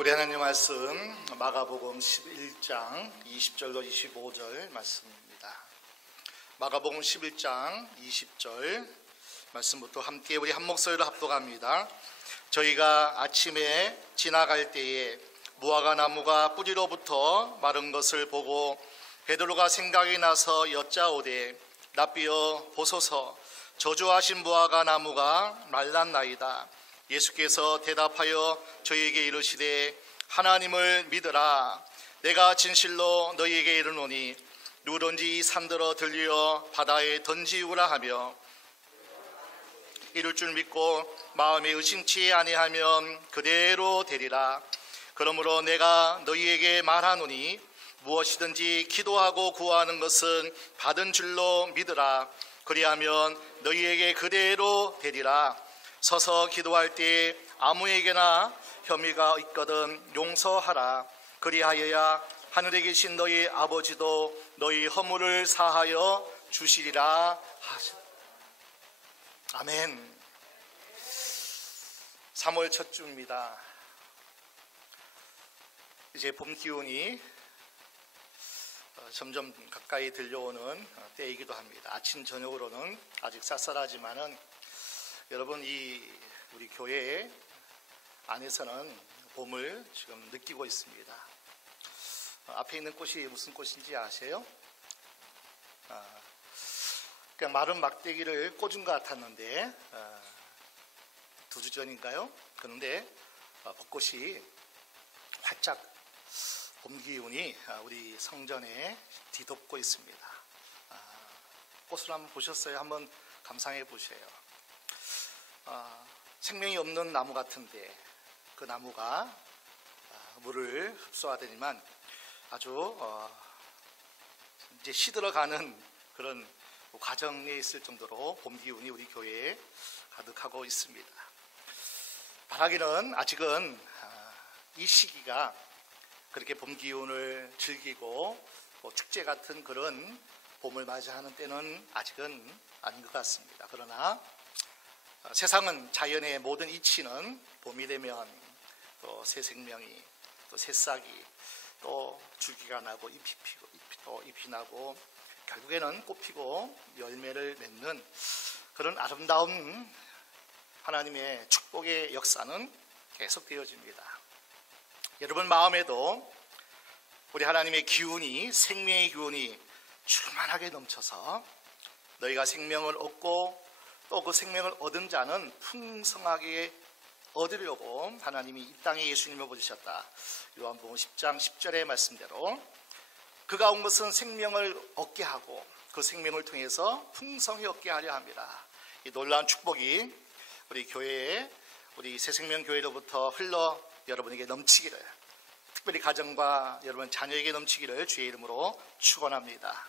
우리 하나님 말씀 마가복음 11장 20절로 25절 말씀입니다. 마가복음 11장 20절 말씀부터 함께 우리 한 목소리로 합독합니다. 저희가 아침에 지나갈 때에 무화과 나무가 뿌리로부터 마른 것을 보고 베드로가 생각이 나서 여짜오되 랍비여 보소서 저주하신 무화과 나무가 말랐나이다. 예수께서 대답하여 저희에게 이르시되 하나님을 믿으라. 내가 진실로 너희에게 이르노니 누구든지 이 산들어 들려 바다에 던지우라 하며 이룰 줄 믿고 마음에 의심치 아니하면 그대로 되리라. 그러므로 내가 너희에게 말하노니 무엇이든지 기도하고 구하는 것은 받은 줄로 믿으라. 그리하면 너희에게 그대로 되리라. 서서 기도할 때 아무에게나 혐의가 있거든 용서하라. 그리하여야 하늘에 계신 너희 아버지도 너희 허물을 사하여 주시리라 하시라. 아멘. 3월 첫 주입니다. 이제 봄 기운이 점점 가까이 들려오는 때이기도 합니다. 아침 저녁으로는 아직 쌀쌀하지만은 여러분, 우리 교회 안에서는 봄을 지금 느끼고 있습니다. 앞에 있는 꽃이 무슨 꽃인지 아세요? 그냥 마른 막대기를 꽂은 것 같았는데 2주 전인가요? 그런데 벚꽃이 활짝 봄 기운이 우리 성전에 뒤덮고 있습니다. 꽃을 한번 보셨어요? 한번 감상해 보세요. 생명이 없는 나무 같은데 그 나무가 물을 흡수하더니만 아주 이제 시들어가는 그런 과정에 있을 정도로 봄 기운이 우리 교회에 가득하고 있습니다. 바라기는 아직은 이 시기가 그렇게 봄 기운을 즐기고 축제 같은 그런 봄을 맞이하는 때는 아직은 아닌 것 같습니다. 그러나 세상은 자연의 모든 이치는 봄이 되면 또 새 생명이 또 새싹이 또 줄기가 나고 잎이 피고 또 잎이 나고 결국에는 꽃피고 열매를 맺는 그런 아름다운 하나님의 축복의 역사는 계속되어집니다. 여러분 마음에도 우리 하나님의 기운이, 생명의 기운이 충만하게 넘쳐서 너희가 생명을 얻고 또 그 생명을 얻은 자는 풍성하게 얻으려고 하나님이 이 땅에 예수님을 보내셨다. 요한복음 10장 10절의 말씀대로 그가 온 것은 생명을 얻게 하고 그 생명을 통해서 풍성히 얻게 하려 합니다. 이 놀라운 축복이 우리 교회에, 우리 새생명교회로부터 흘러 여러분에게 넘치기를, 특별히 가정과 여러분 자녀에게 넘치기를 주의 이름으로 축원합니다.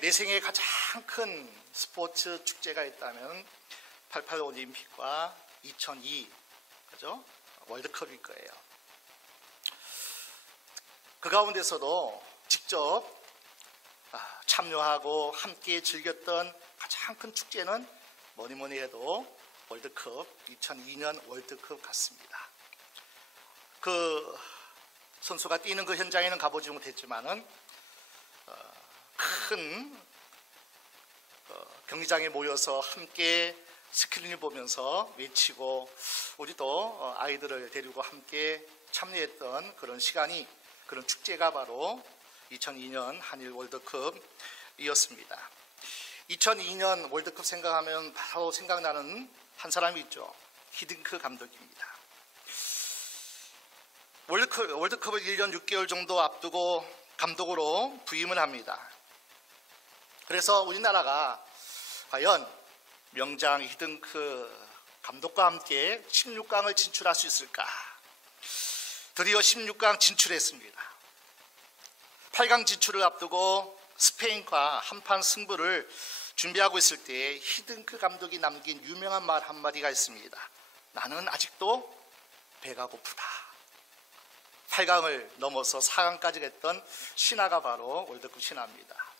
내 생에 가장 큰 스포츠 축제가 있다면 88 올림픽과 2002 그죠? 월드컵일 거예요. 그 가운데서도 직접 참여하고 함께 즐겼던 가장 큰 축제는 뭐니 해도 월드컵, 2002년 월드컵 같습니다. 그 선수가 뛰는 그 현장에는 가보지 못했지만은 큰 경기장에 모여서 함께 스크린을 보면서 외치고 우리도 아이들을 데리고 함께 참여했던 그런 시간이, 그런 축제가 바로 2002년 한일 월드컵이었습니다. 2002년 월드컵 생각하면 바로 생각나는 한 사람이 있죠. 히딩크 감독입니다. 월드컵을 1년 6개월 정도 앞두고 감독으로 부임을 합니다. 그래서 우리나라가 과연 명장 히딩크 감독과 함께 16강을 진출할 수 있을까? 드디어 16강 진출했습니다. 8강 진출을 앞두고 스페인과 한판 승부를 준비하고 있을 때 히딩크 감독이 남긴 유명한 말 한마디가 있습니다. 나는 아직도 배가 고프다. 8강을 넘어서 4강까지 갔던 신화가 바로 월드컵 신화입니다.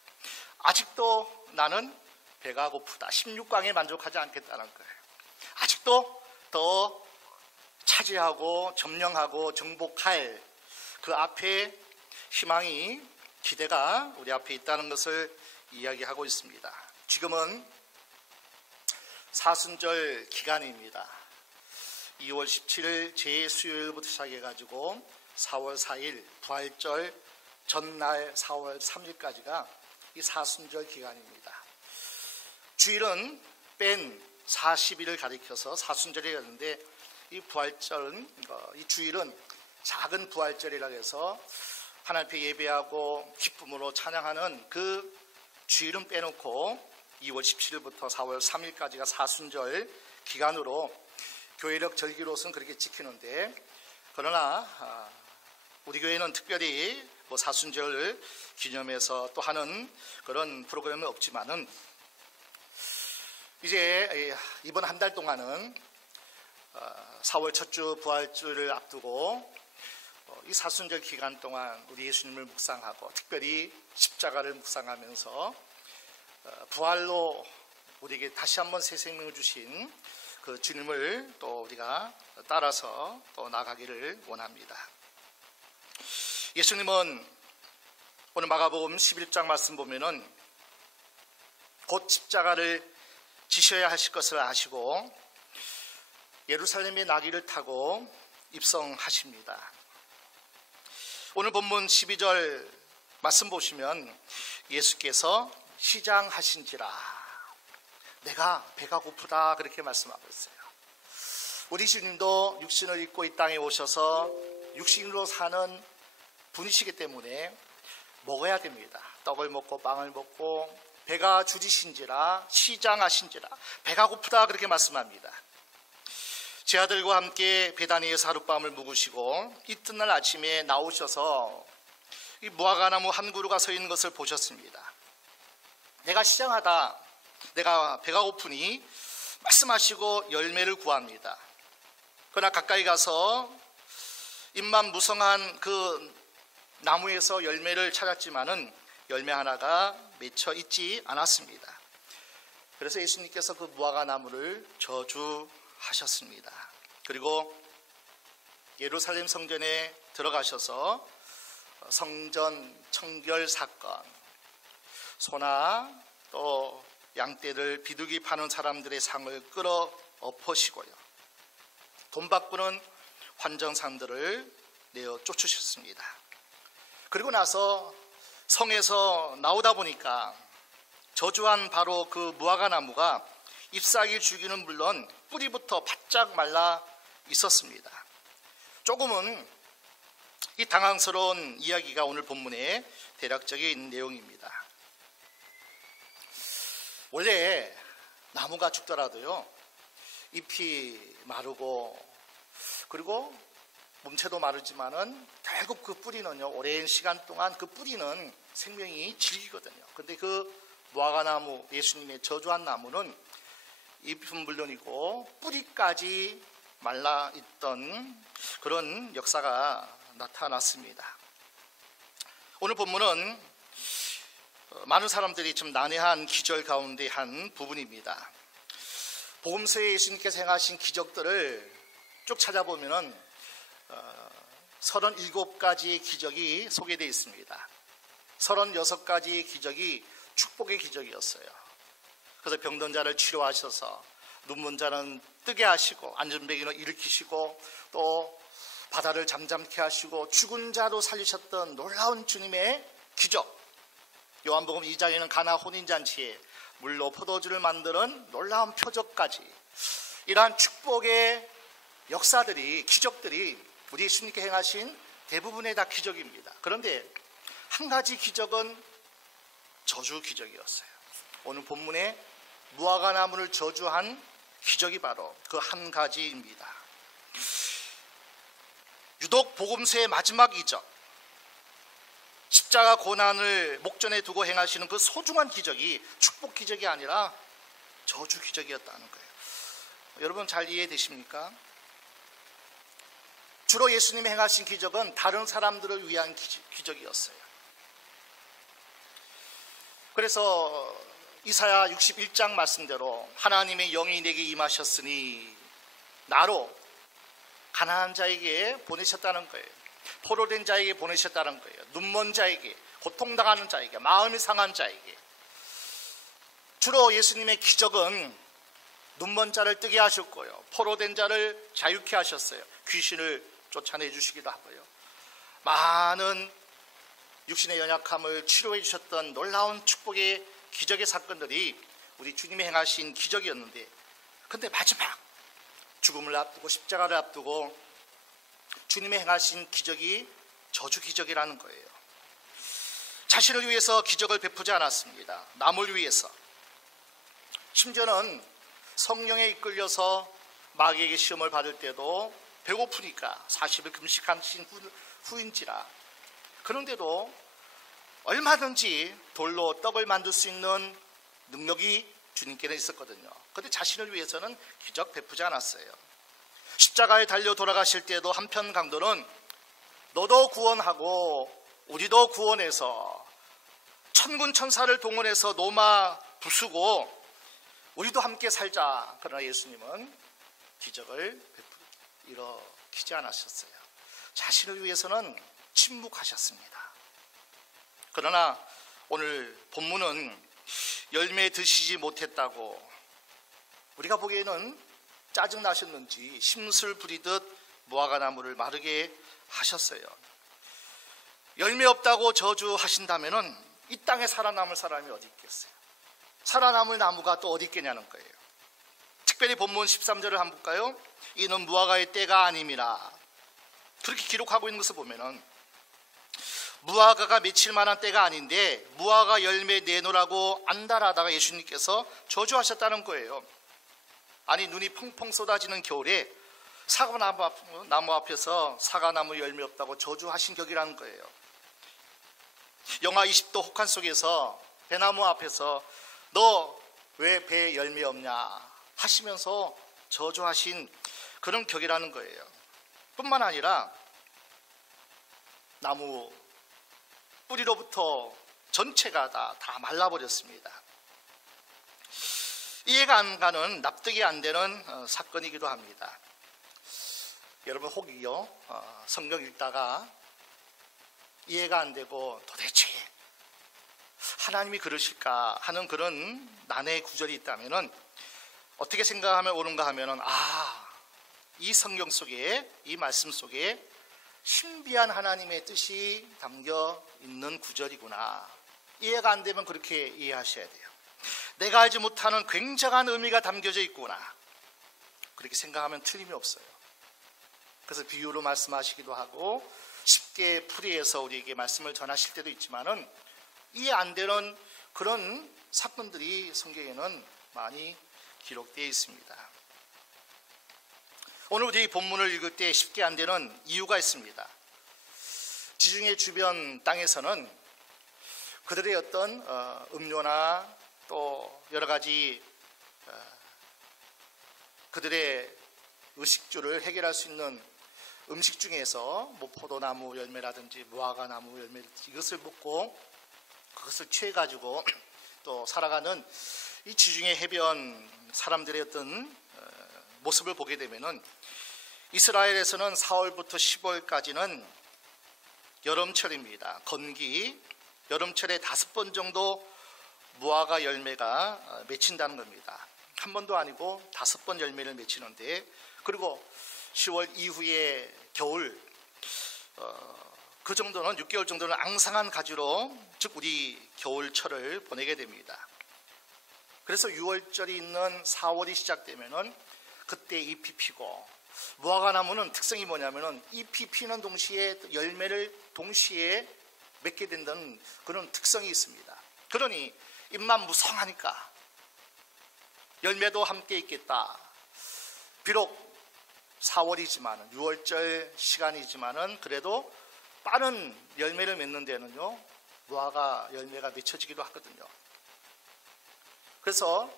아직도 나는 배가 고프다. 16강에 만족하지 않겠다는 거예요. 아직도 더 차지하고 점령하고 정복할 그 앞에 희망이, 기대가 우리 앞에 있다는 것을 이야기하고 있습니다. 지금은 사순절 기간입니다. 2월 17일 제수요일부터 시작해가지고 4월 4일 부활절 전날 4월 3일까지가 이 사순절 기간입니다. 주일은 뺀 40일을 가리켜서 사순절이었는데, 이 부활절은, 이 주일은 작은 부활절이라고 해서 하나님 앞에 예배하고 기쁨으로 찬양하는 그 주일은 빼놓고 2월 17일부터 4월 3일까지가 사순절 기간으로 교회력 절기로서는 그렇게 지키는데, 그러나 우리 교회는 특별히 사순절을 기념해서 또 하는 그런 프로그램은 없지만은, 이제 이번 한 달 동안은 4월 첫 주 부활주를 앞두고 이 사순절 기간 동안 우리 예수님을 묵상하고 특별히 십자가를 묵상하면서 부활로 우리에게 다시 한번 새 생명을 주신 그 주님을 또 우리가 따라서 또 나가기를 원합니다. 예수님은 오늘 마가복음 11장 말씀 보면은 곧 십자가를 지셔야 하실 것을 아시고 예루살렘의 나귀를 타고 입성하십니다. 오늘 본문 12절 말씀 보시면 예수께서 시장하신지라 내가 배가 고프다 그렇게 말씀하고 있어요. 우리 주님도 육신을 입고 이 땅에 오셔서 육신으로 사는 분이시기 때문에 먹어야 됩니다. 떡을 먹고 빵을 먹고 배가 주지신지라 시장하신지라 배가 고프다 그렇게 말씀합니다. 제 아들과 함께 베다니에서 하룻밤을 묵으시고 이튿날 아침에 나오셔서 이 무화과나무 한 그루가 서 있는 것을 보셨습니다. 내가 시장하다, 내가 배가 고프니 말씀하시고 열매를 구합니다. 그러나 가까이 가서 잎만 무성한 그 나무에서 열매를 찾았지만은 열매 하나가 맺혀 있지 않았습니다. 그래서 예수님께서 그 무화과 나무를 저주하셨습니다. 그리고 예루살렘 성전에 들어가셔서 성전 청결 사건, 소나 또 양떼를 비둘기 파는 사람들의 상을 끌어 엎으시고요, 돈 바꾸는 환전상들을 내어 쫓으셨습니다. 그리고 나서 성에서 나오다 보니까 저주한 바로 그 무화과 나무가 잎사귀 줄기는 물론 뿌리부터 바짝 말라 있었습니다. 조금은 이 당황스러운 이야기가 오늘 본문의 대략적인 내용입니다. 원래 나무가 죽더라도요, 잎이 마르고 그리고 몸체도 마르지만은 결국 그 뿌리는요, 오랜 시간 동안 그 뿌리는 생명이 질기거든요. 근데 그 무화과나무, 예수님의 저주한 나무는 잎은 물론이고 뿌리까지 말라 있던 그런 역사가 나타났습니다. 오늘 본문은 많은 사람들이 좀 난해한 기절 가운데 한 부분입니다. 복음서에 예수님께서 행하신 기적들을 쭉 찾아보면은 37가지의 기적이 소개되어 있습니다. 36가지의 기적이 축복의 기적이었어요. 그래서 병든 자를 치료하셔서 눈먼 자는 뜨게 하시고 안전뱅이를 일으키시고 또 바다를 잠잠케 하시고 죽은 자도 살리셨던 놀라운 주님의 기적, 요한복음 2장에는 가나 혼인잔치에 물로 포도주를 만드는 놀라운 표적까지, 이러한 축복의 역사들이, 기적들이 우리 예수님께 행하신 대부분의 다 기적입니다. 그런데 한 가지 기적은 저주 기적이었어요. 오늘 본문에 무화과 나무를 저주한 기적이 바로 그 한 가지입니다. 유독 복음서의 마지막 이적, 십자가 고난을 목전에 두고 행하시는 그 소중한 기적이 축복 기적이 아니라 저주 기적이었다는 거예요. 여러분 잘 이해되십니까? 주로 예수님이 행하신 기적은 다른 사람들을 위한 기적이었어요. 그래서 이사야 61장 말씀대로 하나님의 영이 내게 임하셨으니 나로 가난한 자에게 보내셨다는 거예요. 포로된 자에게 보내셨다는 거예요. 눈먼 자에게, 고통당하는 자에게, 마음이 상한 자에게. 주로 예수님의 기적은 눈먼 자를 뜨게 하셨고요, 포로된 자를 자유케 하셨어요. 귀신을 쫓아내 주시기도 하고요. 많은 육신의 연약함을 치료해 주셨던 놀라운 축복의 기적의 사건들이 우리 주님이 행하신 기적이었는데, 근데 마지막 죽음을 앞두고 십자가를 앞두고 주님이 행하신 기적이 저주 기적이라는 거예요. 자신을 위해서 기적을 베푸지 않았습니다. 남을 위해서. 심지어는 성령에 이끌려서 마귀에게 시험을 받을 때도 배고프니까 40일 금식하신 후인지라, 그런데도 얼마든지 돌로 떡을 만들 수 있는 능력이 주님께는 있었거든요. 그런데 자신을 위해서는 기적 베푸지 않았어요. 십자가에 달려 돌아가실 때도 한편 강도는 너도 구원하고 우리도 구원해서 천군 천사를 동원해서 노마 부수고 우리도 함께 살자. 그러나 예수님은 기적을 일으키지 않으셨어요. 자신을 위해서는 침묵하셨습니다. 그러나 오늘 본문은 열매 드시지 못했다고, 우리가 보기에는 짜증나셨는지 심술 부리듯 무화과나무를 마르게 하셨어요. 열매 없다고 저주하신다면 이 땅에 살아남을 사람이 어디 있겠어요? 살아남을 나무가 또 어디 있겠냐는 거예요. 특별히 본문 13절을 한번 볼까요? 이는 무화과의 때가 아님이라. 그렇게 기록하고 있는 것을 보면은 무화과가 맺힐 만한 때가 아닌데 무화과 열매 내놓으라고 안달하다가 예수님께서 저주하셨다는 거예요. 아니, 눈이 펑펑 쏟아지는 겨울에 사과나무 앞에서 사과나무 열매 없다고 저주하신 격이라는 거예요. 영하 20도 혹한 속에서 배나무 앞에서 너 왜 배에 열매 없냐 하시면서 저주하신 그런 격이라는 거예요. 뿐만 아니라 나무 뿌리로부터 전체가 다 말라버렸습니다. 이해가 안 가는, 납득이 안 되는 사건이기도 합니다. 여러분 혹이요, 성경 읽다가 이해가 안 되고 도대체 하나님이 그러실까 하는 그런 난해의 구절이 있다면 어떻게 생각하면 옳은가 하면은, 이 성경 속에, 이 말씀 속에 신비한 하나님의 뜻이 담겨 있는 구절이구나. 이해가 안 되면 그렇게 이해하셔야 돼요. 내가 알지 못하는 굉장한 의미가 담겨져 있구나. 그렇게 생각하면 틀림이 없어요. 그래서 비유로 말씀하시기도 하고 쉽게 풀이해서 우리에게 말씀을 전하실 때도 있지만은 이해 안 되는 그런 사건들이 성경에는 많이 기록되어 있습니다. 오늘 우리 본문을 읽을 때 쉽게 안 되는 이유가 있습니다. 지중해 주변 땅에서는 그들의 어떤 음료나 또 여러 가지 그들의 의식주를 해결할 수 있는 음식 중에서 포도나무 열매라든지 무화과나무 열매, 이것을 먹고 그것을 취해가지고 또 살아가는 이 지중해 해변 사람들의 어떤 모습을 보게 되면은, 이스라엘에서는 4월부터 10월까지는 여름철입니다. 건기, 여름철에 5번 정도 무화과 열매가 맺힌다는 겁니다. 한 번도 아니고 5번 열매를 맺히는데, 그리고 10월 이후에 겨울, 그 정도는 6개월 정도는 앙상한 가지로, 즉 우리 겨울철을 보내게 됩니다. 그래서 6월절이 있는 4월이 시작되면은 그때 잎이 피고, 무화과나무는 특성이 뭐냐면은 잎이 피는 동시에 열매를 동시에 맺게 된다는 그런 특성이 있습니다. 그러니 잎만 무성하니까 열매도 함께 있겠다. 비록 4월이지만은 6월절 시간이지만은 그래도 빠른 열매를 맺는 데는요, 무화과 열매가 맺혀지기도 하거든요. 그래서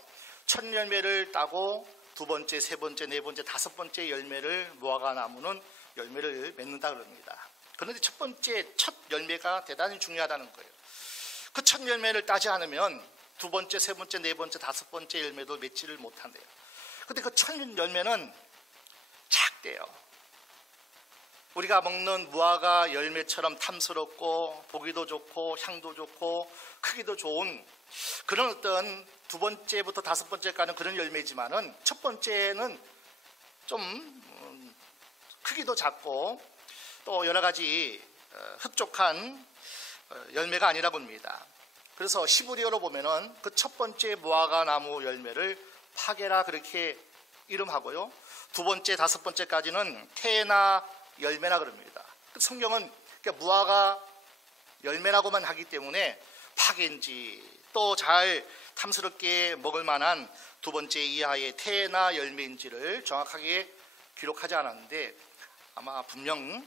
첫 열매를 따고 두 번째, 세 번째, 네 번째, 5번째 열매를 무화과 나무는 열매를 맺는다 그럽니다. 그런데 첫 열매가 대단히 중요하다는 거예요. 그 첫 열매를 따지 않으면 두 번째, 세 번째, 네 번째, 5번째 열매도 맺지를 못한대요. 근데 그 첫 열매는 작대요. 우리가 먹는 무화과 열매처럼 탐스럽고 보기도 좋고 향도 좋고 크기도 좋은 그런 어떤 두 번째부터 다섯 번째까지는 그런 열매지만은 첫 번째는 좀 크기도 작고 또 여러 가지 흡족한 열매가 아니라고 합니다. 그래서 시브리어로 보면은 그 첫 번째 무화과 나무 열매를 파게라 그렇게 이름하고요. 두 번째, 다섯 번째까지는 테나 열매라 그럽니다. 성경은 무화과 열매라고만 하기 때문에 파게인지 또 잘 탐스럽게 먹을 만한 두 번째 이하의 테나 열매인지를 정확하게 기록하지 않았는데 아마 분명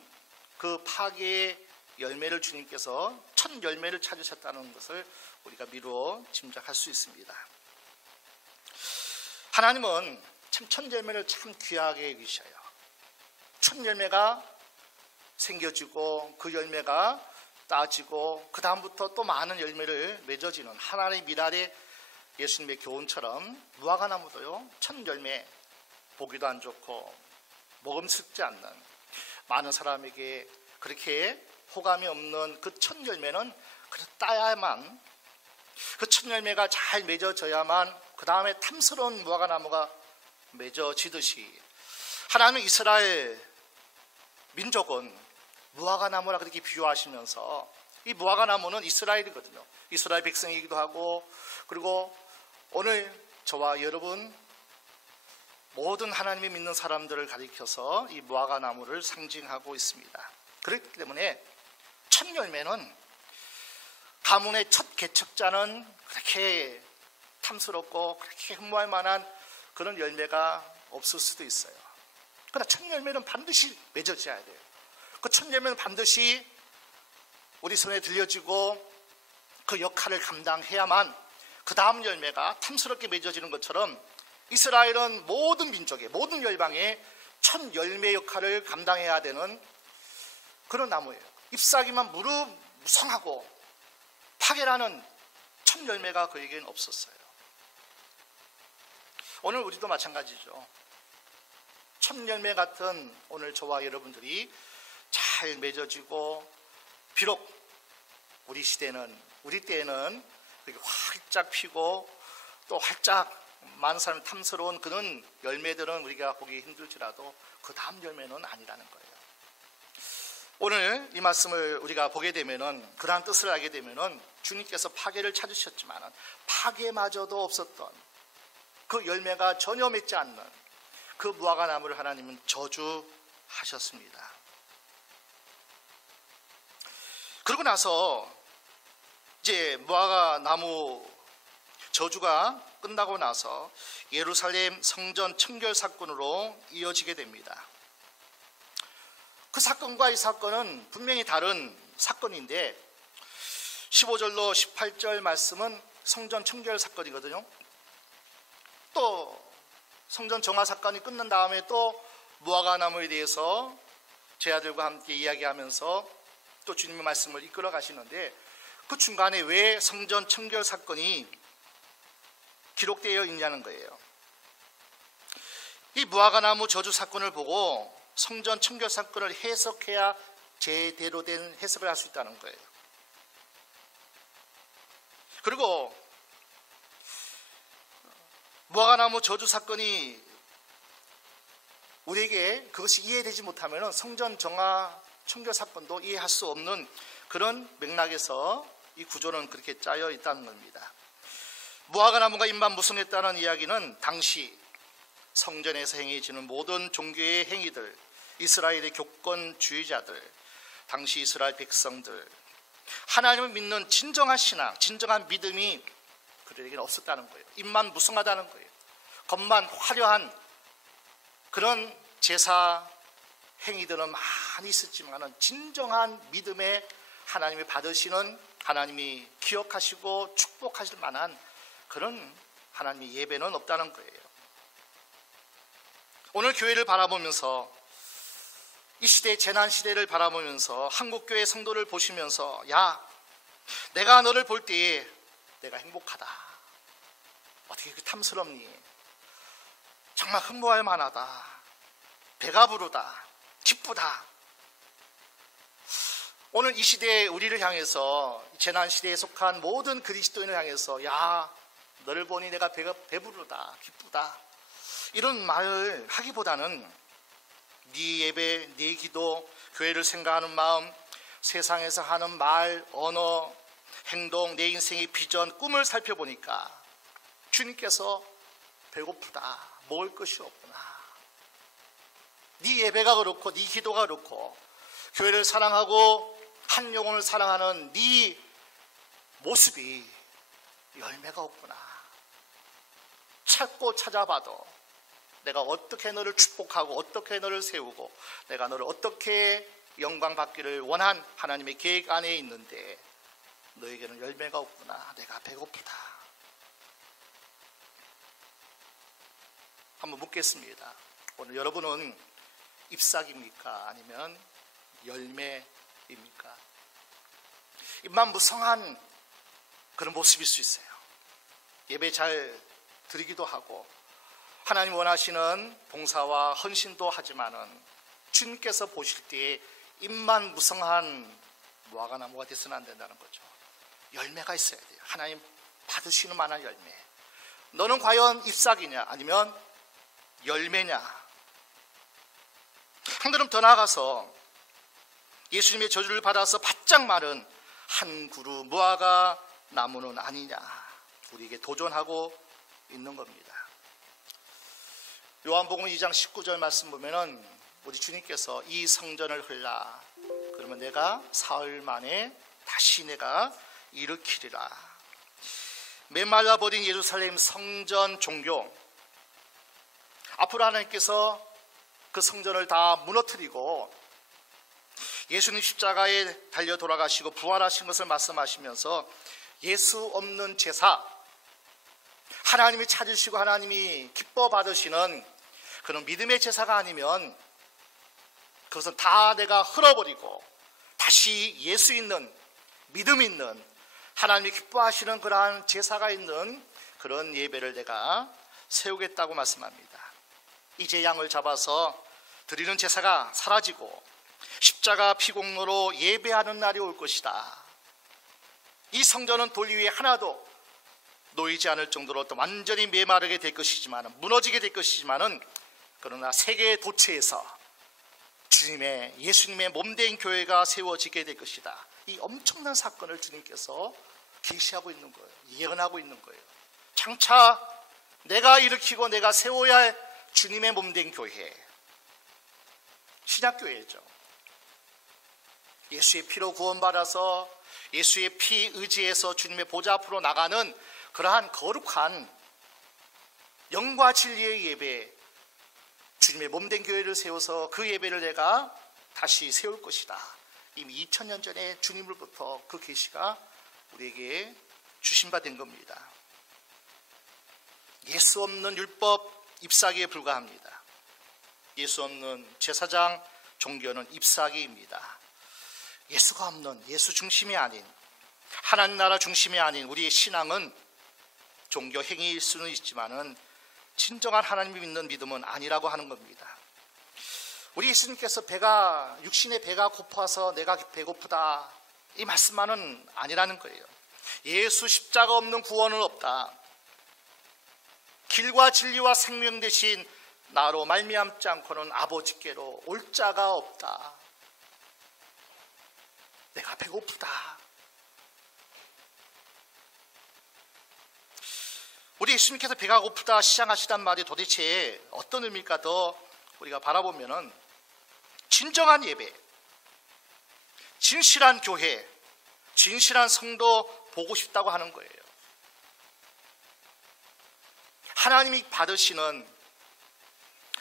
그 파게의 열매를 주님께서 첫 열매를 찾으셨다는 것을 우리가 미루어 짐작할 수 있습니다. 하나님은 참 첫 열매를 참 귀하게 여기셔요. 첫 열매가 생겨지고 그 열매가 따지고 그 다음부터 또 많은 열매를 맺어지는 하나님의 미랄의 예수님의 교훈처럼 무화과나무도요 첫 열매 보기도 안 좋고 먹음직지 않는 많은 사람에게 그렇게 호감이 없는 그 첫 열매는 따야만 그 첫 열매가 잘 맺어져야만 그 다음에 탐스러운 무화과나무가 맺어지듯이 하나님은 이스라엘 민족은 무화과나무라 그렇게 비유하시면서 이 무화과나무는 이스라엘이거든요. 이스라엘 백성이기도 하고 그리고 오늘 저와 여러분 모든 하나님이 믿는 사람들을 가리켜서 이 무화과나무를 상징하고 있습니다. 그렇기 때문에 첫 열매는 가문의 첫 개척자는 그렇게 탐스럽고 그렇게 흠모할 만한 그런 열매가 없을 수도 있어요. 그러나 첫 열매는 반드시 맺어져야 돼요. 그 첫 열매는 반드시 우리 손에 들려지고 그 역할을 감당해야만 그 다음 열매가 탐스럽게 맺어지는 것처럼 이스라엘은 모든 민족의 모든 열방의 첫 열매 역할을 감당해야 되는 그런 나무예요. 잎사귀만 무성하고 파괴라는 첫 열매가 그에게는 없었어요. 오늘 우리도 마찬가지죠. 첫 열매 같은 오늘 저와 여러분들이 잘 맺어지고 비록 우리 때에는 이렇게 활짝 피고 또 활짝 많은 사람이 탐스러운 그런 열매들은 우리가 보기 힘들지라도 그 다음 열매는 아니라는 거예요. 오늘 이 말씀을 우리가 보게 되면은 그러한 뜻을 알게 되면은 주님께서 파괴를 찾으셨지만은 파괴마저도 없었던 그 열매가 전혀 맺지 않는 그 무화과나무를 하나님은 저주하셨습니다. 그러고 나서 이제 무화과나무 저주가 끝나고 나서 예루살렘 성전 청결 사건으로 이어지게 됩니다. 그 사건과 이 사건은 분명히 다른 사건인데 15절로 18절 말씀은 성전 청결 사건이거든요. 또 성전 정화 사건이 끝난 다음에 또 무화과나무에 대해서 제 아들과 함께 이야기하면서 또 주님의 말씀을 이끌어 가시는데 그 중간에 왜 성전 청결 사건이 기록되어 있냐는 거예요. 이 무화과나무 저주 사건을 보고 성전 청결 사건을 해석해야 제대로 된 해석을 할 수 있다는 거예요. 그리고 무화과나무 저주 사건이 우리에게 그것이 이해되지 못하면 성전 정화 청결 사건도 이해할 수 없는 그런 맥락에서 이 구조는 그렇게 짜여 있다는 겁니다. 무화과나무가 입만 무성했다는 이야기는 당시 성전에서 행해지는 모든 종교의 행위들, 이스라엘의 교권주의자들, 당시 이스라엘 백성들, 하나님을 믿는 진정한 신앙, 진정한 믿음이 그들에게는 없었다는 거예요. 입만 무성하다는 거예요. 겉만 화려한 그런 제사 행위들은 많이 있었지만 진정한 믿음의 하나님이 받으시는, 하나님이 기억하시고 축복하실 만한 그런 하나님의 예배는 없다는 거예요. 오늘 교회를 바라보면서 이 시대, 재난 시대를 바라보면서 한국교회 성도를 보시면서 야, 내가 너를 볼 때에 내가 행복하다. 어떻게 그렇게 탐스럽니? 정말 흠모할 만하다. 배가 부르다. 기쁘다. 오늘 이 시대에 우리를 향해서, 재난 시대에 속한 모든 그리스도인을 향해서 야, 너를 보니 내가 배부르다, 기쁘다, 이런 말을 하기보다는 네 예배, 네 기도, 교회를 생각하는 마음, 세상에서 하는 말, 언어, 행동, 내 인생의 비전, 꿈을 살펴보니까 주님께서 배고프다, 먹을 것이 없구나. 네 예배가 그렇고 네 기도가 그렇고 교회를 사랑하고 한 영혼을 사랑하는 네 모습이 열매가 없구나. 찾고 찾아봐도 내가 어떻게 너를 축복하고 어떻게 너를 세우고 내가 너를 어떻게 영광 받기를 원한 하나님의 계획 안에 있는데 너에게는 열매가 없구나. 내가 배고프다. 한번 묻겠습니다. 오늘 여러분은 잎사귀입니까? 아니면 열매입니까? 입만 무성한 그런 모습일 수 있어요. 예배 잘 드리기도 하고 하나님 원하시는 봉사와 헌신도 하지만은 주님께서 보실 때에 입만 무성한 무화과나무가 돼서는 안 된다는 거죠. 열매가 있어야 돼요. 하나님 받으시는 만한 열매. 너는 과연 잎사귀냐 아니면 열매냐? 한 걸음 더 나아가서 예수님의 저주를 받아서 바짝 마른 한 그루 무화과 나무는 아니냐, 우리에게 도전하고 있는 겁니다. 요한복음 2장 19절 말씀 보면은 우리 주님께서 이 성전을 흘라 그러면 내가 사흘 만에 다시 내가 일으키리라. 메말라 버린 예루살렘 성전 종교, 앞으로 하나님께서 그 성전을 다 무너뜨리고 예수님 십자가에 달려 돌아가시고 부활하신 것을 말씀하시면서 예수 없는 제사, 하나님이 찾으시고 하나님이 기뻐 받으시는 그런 믿음의 제사가 아니면 그것은 다 내가 흘어버리고 다시 예수 있는, 믿음 있는, 하나님이 기뻐하시는 그러한 제사가 있는 그런 예배를 내가 세우겠다고 말씀합니다. 이제 양을 잡아서 드리는 제사가 사라지고 십자가 피공로로 예배하는 날이 올 것이다. 이 성전은 돌 위에 하나도 놓이지 않을 정도로 또 완전히 메마르게 될 것이지만, 무너지게 될 것이지만은, 그러나 세계의 도처에서 주님의, 예수님의 몸된 교회가 세워지게 될 것이다. 이 엄청난 사건을 주님께서 계시하고 있는 거예요. 예언하고 있는 거예요. 장차 내가 일으키고 내가 세워야 할 주님의 몸된 교회, 신약교회죠. 예수의 피로 구원받아서 예수의 피 의지해서 주님의 보좌 앞으로 나가는 그러한 거룩한 영과 진리의 예배, 주님의 몸된 교회를 세워서 그 예배를 내가 다시 세울 것이다. 이미 2000년 전에 주님으로부터 그 계시가 우리에게 주신 바 된 겁니다. 예수 없는 율법 잎사귀에 불과합니다. 예수 없는 제사장 종교는 잎사귀입니다. 예수가 없는, 예수 중심이 아닌, 하나님 나라 중심이 아닌 우리의 신앙은 종교 행위일 수는 있지만은 진정한 하나님을 믿는 믿음은 아니라고 하는 겁니다. 우리 예수님께서 육신의 배가 고파서 내가 배고프다, 이 말씀만은 아니라는 거예요. 예수 십자가 없는 구원은 없다. 길과 진리와 생명 대신 나로 말미암지 않고는 아버지께로 올 자가 없다. 내가 배고프다. 우리 예수님께서 배가 고프다 시작하시단 말이 도대체 어떤 의미일까 더 우리가 바라보면은 진정한 예배, 진실한 교회, 진실한 성도 보고 싶다고 하는 거예요. 하나님이 받으시는,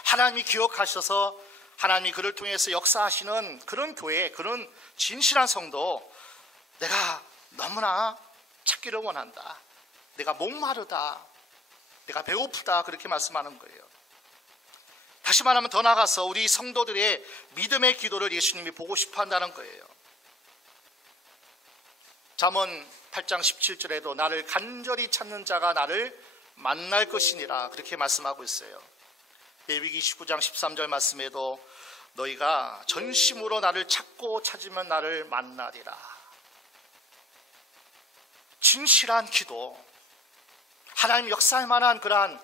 하나님이 기억하셔서 하나님이 그를 통해서 역사하시는 그런 교회, 그런 진실한 성도 내가 너무나 찾기를 원한다. 내가 목마르다, 내가 배고프다, 그렇게 말씀하는 거예요. 다시 말하면 더 나아가서 우리 성도들의 믿음의 기도를 예수님이 보고 싶어 한다는 거예요. 잠언 8장 17절에도 나를 간절히 찾는 자가 나를 만날 것이니라, 그렇게 말씀하고 있어요. 레위기 19장 13절 말씀에도 너희가 전심으로 나를 찾고 찾으면 나를 만나리라. 진실한 기도, 하나님 역사할 만한 그러한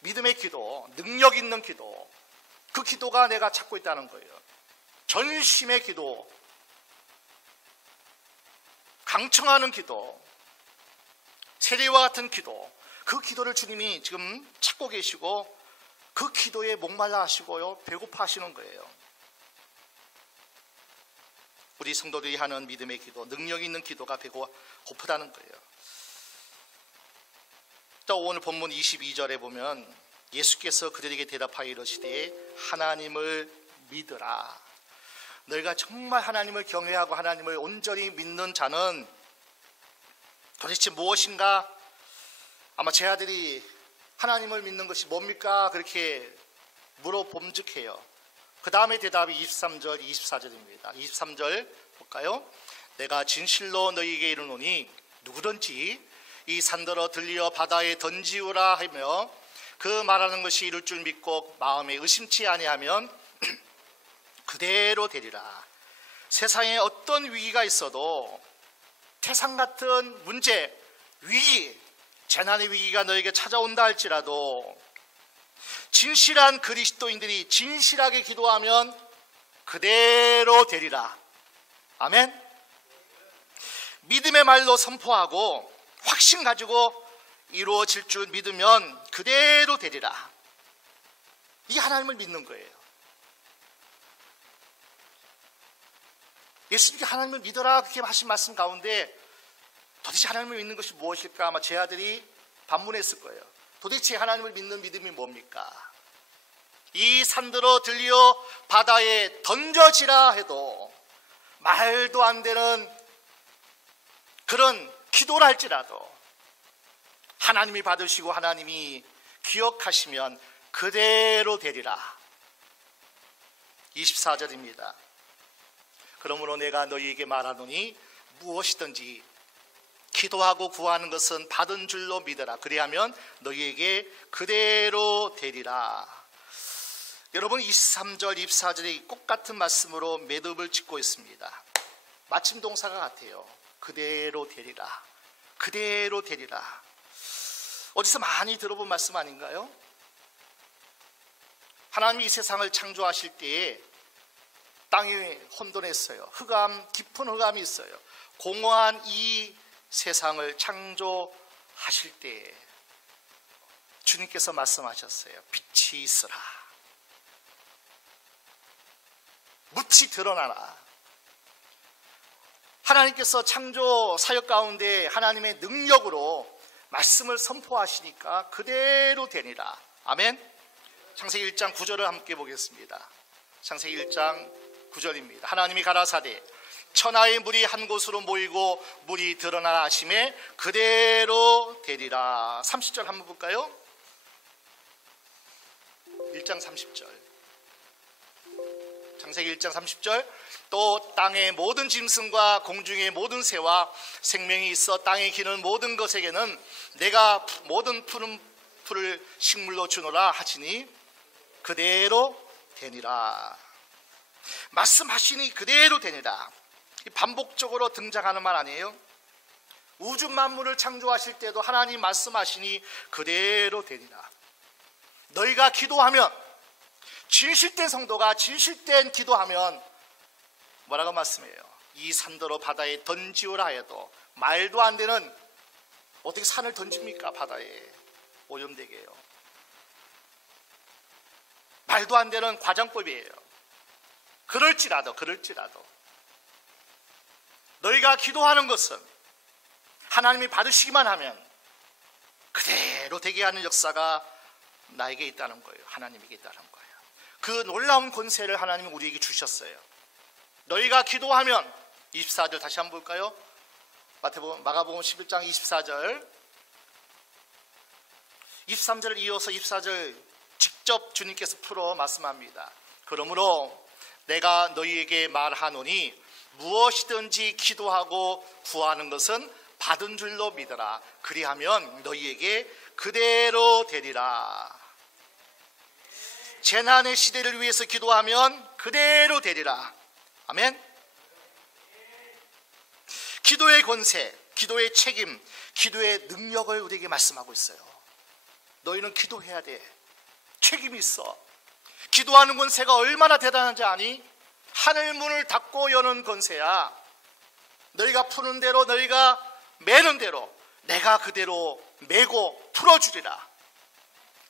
믿음의 기도, 능력 있는 기도, 그 기도가 내가 찾고 있다는 거예요. 전심의 기도, 강청하는 기도, 세례와 같은 기도, 그 기도를 주님이 지금 찾고 계시고 그 기도에 목말라 하시고요, 배고파 하시는 거예요. 우리 성도들이 하는 믿음의 기도, 능력 있는 기도가 고프다는 거예요. 또 오늘 본문 22절에 보면 예수께서 그들에게 대답하여 이르시되 하나님을 믿으라. 너희가 정말 하나님을 경외하고 하나님을 온전히 믿는 자는 도대체 무엇인가? 아마 제 아들이 하나님을 믿는 것이 뭡니까? 그렇게 물어봄직해요. 그 다음에 대답이 23절, 24절입니다. 23절 볼까요? 내가 진실로 너희에게 이르노니 누구든지 이 산더러 들리어 바다에 던지우라 하며 그 말하는 것이 이룰 줄 믿고 마음에 의심치 아니하면 그대로 되리라. 세상에 어떤 위기가 있어도 태산 같은 문제, 위기, 재난의 위기가 너에게 찾아온다 할지라도 진실한 그리스도인들이 진실하게 기도하면 그대로 되리라. 아멘. 믿음의 말로 선포하고 확신 가지고 이루어질 줄 믿으면 그대로 되리라. 이게 하나님을 믿는 거예요. 예수님께 하나님을 믿어라 그렇게 하신 말씀 가운데 도대체 하나님을 믿는 것이 무엇일까? 아마 제 아들이 반문했을 거예요. 도대체 하나님을 믿는 믿음이 뭡니까? 이 산들어 들리어 바다에 던져지라 해도 말도 안 되는 그런 기도를 할지라도 하나님이 받으시고 하나님이 기억하시면 그대로 되리라. 24절입니다. 그러므로 내가 너희에게 말하노니 무엇이든지 기도하고 구하는 것은 받은 줄로 믿어라. 그리하면 너희에게 그대로 되리라. 여러분 23절, 24절의 똑같은 말씀으로 매듭을 짓고 있습니다. 마침 동사가 같아요. 그대로 되리라. 그대로 되리라. 어디서 많이 들어본 말씀 아닌가요? 하나님이 이 세상을 창조하실 때에 땅이 혼돈했어요. 흑암, 깊은 흑암이 있어요. 공허한 이 세상을 창조하실 때에 주님께서 말씀하셨어요. 빛이 있으라. 묻히 드러나라. 하나님께서 창조 사역 가운데 하나님의 능력으로 말씀을 선포하시니까 그대로 되니라. 아멘. 창세기 1장 9절을 함께 보겠습니다. 창세기 1장 9절입니다. 하나님이 가라사대 천하의 물이 한 곳으로 모이고 물이 드러나라 하심에 그대로 되리라. 30절 한번 볼까요? 1장 30절. 창세기 1장 30절. 또 땅의 모든 짐승과 공중의 모든 새와 생명이 있어 땅에 기는 모든 것에게는 내가 모든 푸른 풀을 식물로 주노라 하시니 그대로 되니라. 말씀하시니 그대로 되니라. 반복적으로 등장하는 말 아니에요? 우주 만물을 창조하실 때도 하나님 말씀하시니 그대로 되니라. 너희가 기도하면, 진실된 성도가 진실된 기도하면 뭐라고 말씀해요? 이 산더러 바다에 던지오라 해도 말도 안 되는, 어떻게 산을 던집니까? 바다에 오염되게요. 말도 안 되는 과장법이에요. 그럴지라도 너희가 기도하는 것은 하나님이 받으시기만 하면 그대로 되게 하는 역사가 나에게 있다는 거예요. 하나님에게 있다는 거예요. 그 놀라운 권세를 하나님이 우리에게 주셨어요. 너희가 기도하면, 24절 다시 한번 볼까요? 마가복음 11장 24절, 23절을 이어서 24절 직접 주님께서 풀어 말씀합니다. 그러므로 내가 너희에게 말하노니 무엇이든지 기도하고 구하는 것은 받은 줄로 믿어라. 그리하면 너희에게 그대로 되리라. 재난의 시대를 위해서 기도하면 그대로 되리라. 아멘. 기도의 권세, 기도의 책임, 기도의 능력을 우리에게 말씀하고 있어요. 너희는 기도해야 돼. 책임이 있어. 기도하는 권세가 얼마나 대단한지 아니? 하늘 문을 닫고 여는 권세야. 너희가 푸는 대로, 너희가 매는 대로 내가 그대로 매고 풀어주리라.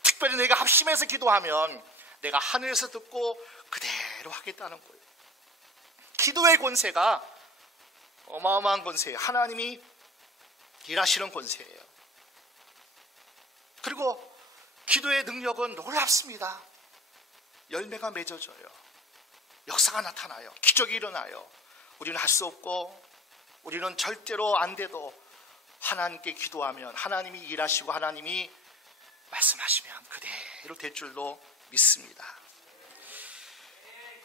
특별히 너희가 합심해서 기도하면 내가 하늘에서 듣고 그대로 하겠다는 거예요. 기도의 권세가 어마어마한 권세예요. 하나님이 일하시는 권세예요. 그리고 기도의 능력은 놀랍습니다. 열매가 맺어져요. 역사가 나타나요. 기적이 일어나요. 우리는 할 수 없고 우리는 절대로 안 돼도 하나님께 기도하면 하나님이 일하시고 하나님이 말씀하시면 그대로 될 줄로 믿습니다.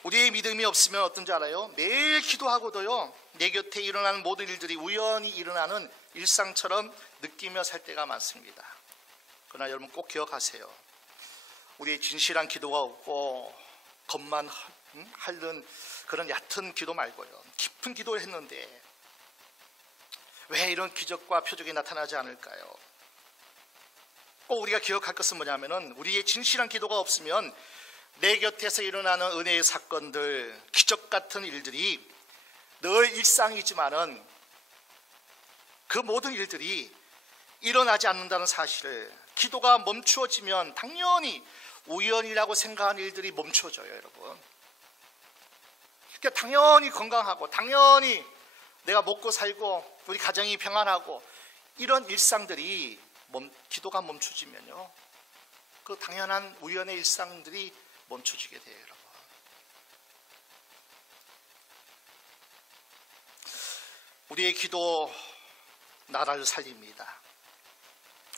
우리의 믿음이 없으면 어떤지 알아요? 매일 기도하고도요, 내 곁에 일어나는 모든 일들이 우연히 일어나는 일상처럼 느끼며 살 때가 많습니다. 그러나 여러분 꼭 기억하세요. 우리의 진실한 기도가 없고 겉만 핥는 그런 얕은 기도 말고요, 깊은 기도를 했는데 왜 이런 기적과 표적이 나타나지 않을까요? 꼭 우리가 기억할 것은 뭐냐면은, 우리의 진실한 기도가 없으면 내 곁에서 일어나는 은혜의 사건들, 기적 같은 일들이 늘 일상이지만은 그 모든 일들이 일어나지 않는다는 사실을, 기도가 멈추어지면 당연히 우연이라고 생각하는 일들이 멈춰져요, 여러분. 그러니까 당연히 건강하고 당연히 내가 먹고 살고 우리 가정이 평안하고 이런 일상들이 기도가 멈춰지면요, 그 당연한 우연의 일상들이 멈춰지게 돼요, 여러분. 우리의 기도 나라를 살립니다.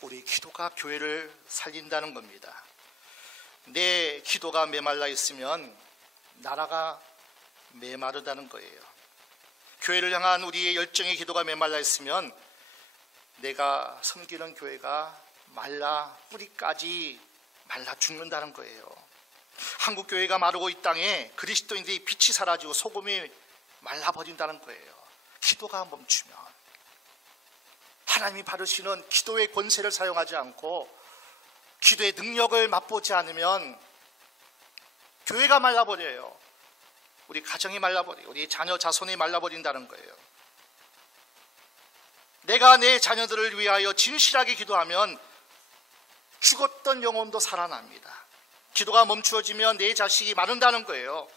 우리의 기도가 교회를 살린다는 겁니다. 내 기도가 메말라 있으면 나라가 메마르다는 거예요. 교회를 향한 우리의 열정의 기도가 메말라 있으면 내가 섬기는 교회가 말라 뿌리까지 말라 죽는다는 거예요. 한국 교회가 마르고 이 땅에 그리스도인들이 빛이 사라지고 소금이 말라버린다는 거예요. 기도가 멈추면, 하나님이 바르시는 기도의 권세를 사용하지 않고 기도의 능력을 맛보지 않으면 교회가 말라버려요. 우리 가정이 말라버려요. 우리 자녀 자손이 말라버린다는 거예요. 내가 내 자녀들을 위하여 진실하게 기도하면 죽었던 영혼도 살아납니다. 기도가 멈추어지면 내 자식이 마른다는 거예요.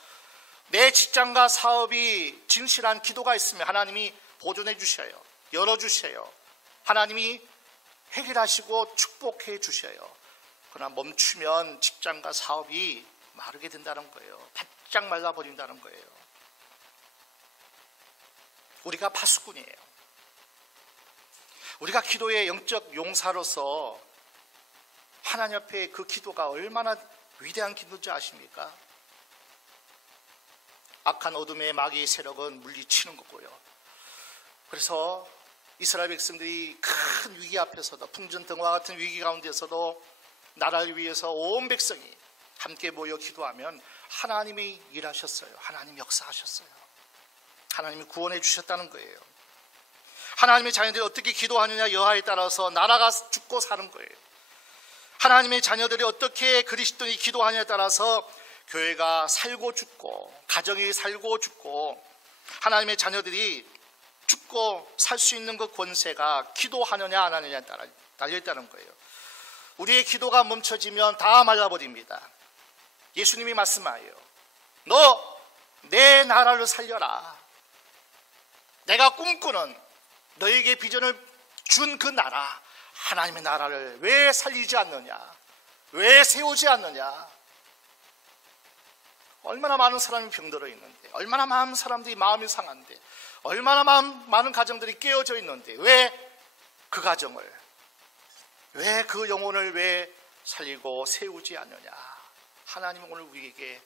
내 직장과 사업이 진실한 기도가 있으면 하나님이 보존해 주셔요. 열어주셔요. 하나님이 해결하시고 축복해 주셔요. 그러나 멈추면 직장과 사업이 마르게 된다는 거예요. 바짝 말라버린다는 거예요. 우리가 파수꾼이에요. 우리가 기도의 영적 용사로서 하나님 앞에 그 기도가 얼마나 위대한 기도인지 아십니까? 악한 어둠의 마귀의 세력은 물리치는 거고요. 그래서 이스라엘 백성들이 큰 위기 앞에서도, 풍전등화 같은 위기 가운데서도 나라를 위해서 온 백성이 함께 모여 기도하면 하나님이 일하셨어요. 하나님이 역사하셨어요. 하나님이 구원해 주셨다는 거예요. 하나님의 자녀들이 어떻게 기도하느냐 여하에 따라서 나라가 죽고 사는 거예요. 하나님의 자녀들이 어떻게 그리스도인이 기도하느냐에 따라서 교회가 살고 죽고, 가정이 살고 죽고, 하나님의 자녀들이 죽고 살 수 있는 그 권세가 기도하느냐 안 하느냐에 따라 달려있다는 거예요. 우리의 기도가 멈춰지면 다 말라버립니다. 예수님이 말씀하여요. 너 내 나라를 살려라. 내가 꿈꾸는 너에게 비전을 준 그 나라, 하나님의 나라를 왜 살리지 않느냐? 왜 세우지 않느냐? 얼마나 많은 사람이 병들어 있는데, 얼마나 많은 사람들이 마음이 상한데, 얼마나 많은 가정들이 깨어져 있는데 왜 그 가정을, 왜 그 영혼을 왜 살리고 세우지 않느냐? 하나님은 오늘 우리에게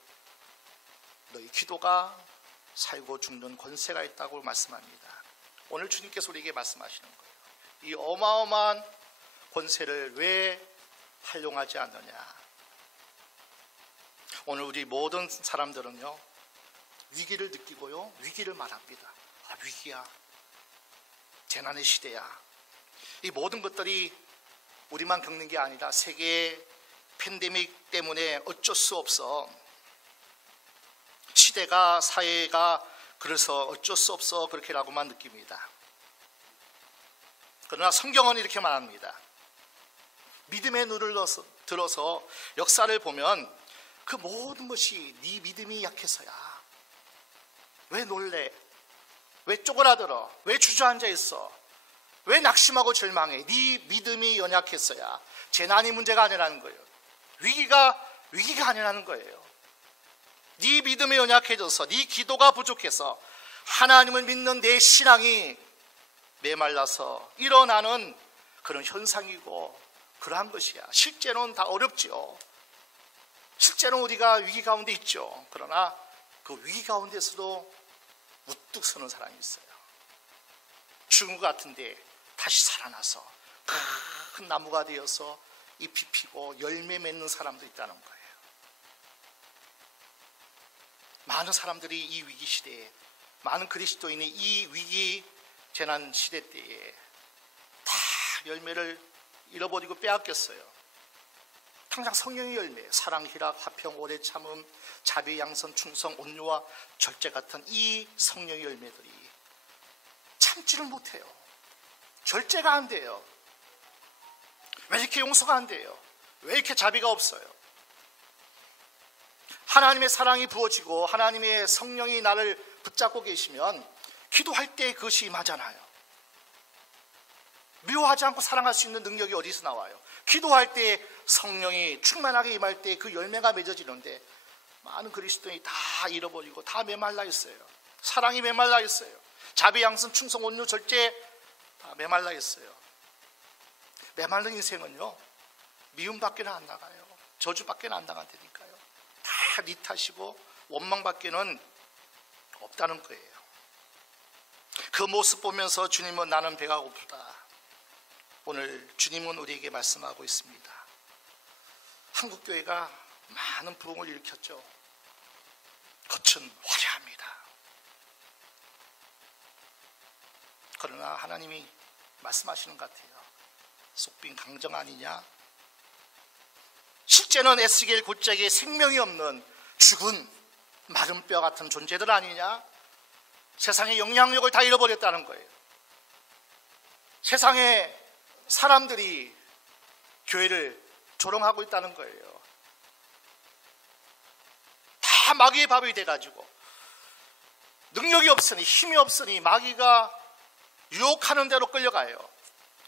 너희 기도가 살고 죽는 권세가 있다고 말씀합니다. 오늘 주님께서 우리에게 말씀하시는 거예요. 이 어마어마한 권세를 왜 활용하지 않느냐? 오늘 우리 모든 사람들은요, 위기를 느끼고요, 위기를 말합니다. 위기야, 재난의 시대야. 이 모든 것들이 우리만 겪는 게 아니라 세계 팬데믹 때문에 어쩔 수 없어. 시대가, 사회가 그래서 어쩔 수 없어 그렇게라고만 느낍니다. 그러나 성경은 이렇게 말합니다. 믿음의 눈을 들어서 역사를 보면 그 모든 것이 네 믿음이 약해서야. 왜 놀래? 왜 쪼그라들어? 왜 주저앉아 있어? 왜 낙심하고 절망해? 네 믿음이 연약했어야. 재난이 문제가 아니라는 거예요. 위기가 아니라는 거예요. 네 믿음이 연약해져서, 네 기도가 부족해서 하나님을 믿는 내 신앙이 메말라서 일어나는 그런 현상이고 그러한 것이야. 실제로는 다 어렵지요. 실제로는 우리가 위기 가운데 있죠. 그러나 그 위기 가운데서도 우뚝 서는 사람이 있어요. 죽은 것 같은데 다시 살아나서 큰 나무가 되어서 잎이 피고 열매 맺는 사람도 있다는 거예요. 많은 사람들이 이 위기 시대에, 많은 그리스도인이 이 위기 재난 시대 때에 다 열매를 잃어버리고 빼앗겼어요. 당장 성령의 열매, 사랑, 희락, 화평, 오래 참음, 자비, 양선, 충성, 온유와 절제 같은 이 성령의 열매들이 참지를 못해요. 절제가 안 돼요. 왜 이렇게 용서가 안 돼요? 왜 이렇게 자비가 없어요? 하나님의 사랑이 부어지고 하나님의 성령이 나를 붙잡고 계시면 기도할 때 그것이 임하잖아요. 미워하지 않고 사랑할 수 있는 능력이 어디서 나와요? 기도할 때 성령이 충만하게 임할 때 그 열매가 맺어지는데 많은 그리스도인이 다 잃어버리고 다 메말라 있어요. 사랑이 메말라 있어요. 자비, 양선, 충성, 온유, 절제 다 메말라 있어요. 메말른 인생은요, 미움밖에는 안 나가요. 저주밖에는 안 나간다니까요. 다 네 탓이고 원망밖에는 없다는 거예요. 그 모습 보면서 주님은 나는 배가 고프다. 오늘 주님은 우리에게 말씀하고 있습니다. 한국교회가 많은 부흥을 일으켰죠. 겉은 화려합니다. 그러나 하나님이 말씀하시는 것 같아요. 속빈 강정 아니냐? 실제는 에스겔 골짜기에 생명이 없는 죽은 마른 뼈 같은 존재들 아니냐? 세상의 영향력을 다 잃어버렸다는 거예요. 세상에 사람들이 교회를 조롱하고 있다는 거예요. 다 마귀의 밥이 돼가지고 능력이 없으니, 힘이 없으니 마귀가 유혹하는 대로 끌려가요.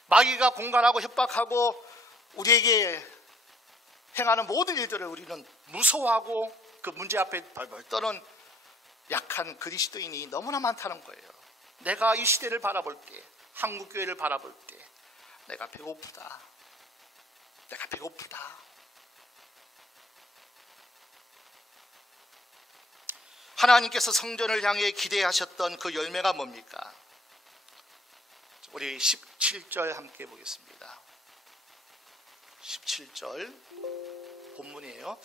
마귀가 공간하고 협박하고 우리에게 행하는 모든 일들을 우리는 무서워하고 그 문제 앞에 벌벌 떠는 약한 그리스도인이 너무나 많다는 거예요. 내가 이 시대를 바라볼 때, 한국교회를 바라볼 때 내가 배고프다. 내가 배고프다. 하나님께서 성전을 향해 기대하셨던 그 열매가 뭡니까? 우리 17절 함께 보겠습니다. 17절 본문이에요.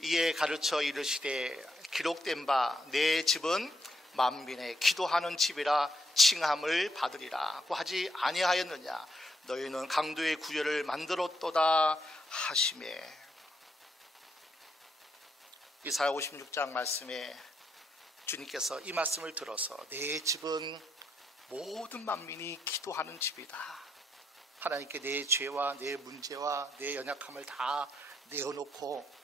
이에 가르쳐 이르시되 기록된 바 내 집은 만민의 기도하는 집이라 칭함을 받으리라고 하지 아니하였느냐? 너희는 강도의 구절을 만들었도다 하시매. 이사야 56장 말씀에 주님께서 이 말씀을 들어서 내 집은 모든 만민이 기도하는 집이다. 하나님께 내 죄와 내 문제와 내 연약함을 다 내어놓고